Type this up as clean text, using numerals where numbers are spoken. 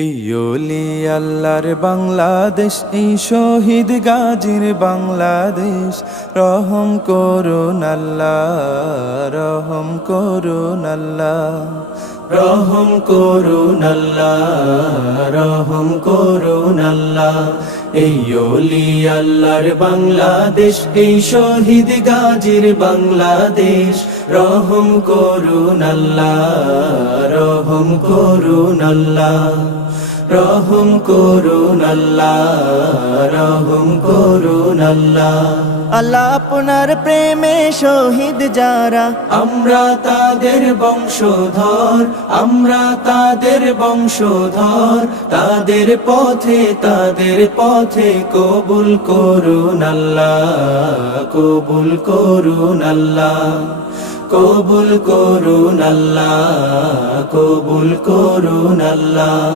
এই ওলি আল্লাহর বাংলাদেশ, এই শহীদ গাজীর বাংলাদেশ। রহম করুন আল্লাহ, রহম করুন আল্লাহ, রহম করুন আল্লাহ, রহম করুন আল্লাহ। এই ওলি আল্লাহর বাংলাদেশ, এই শহীদ গাজীর বাংলাদেশ। রহম করুন আল্লাহ, রহম করুন আল্লাহ, রহম করুন আল্লাহ, রহম করুন আল্লাহ। আল্লাহ আপনার প্রেমে শহীদ যারা, আমরা তাদের বংশধর, আমরা তাদের বংশধর। তাদের পথে কবুল করুন আল্লাহ, কবুল করুন আল্লাহ, কবুল করুন আল্লাহ, কবুল করুন আল্লাহ।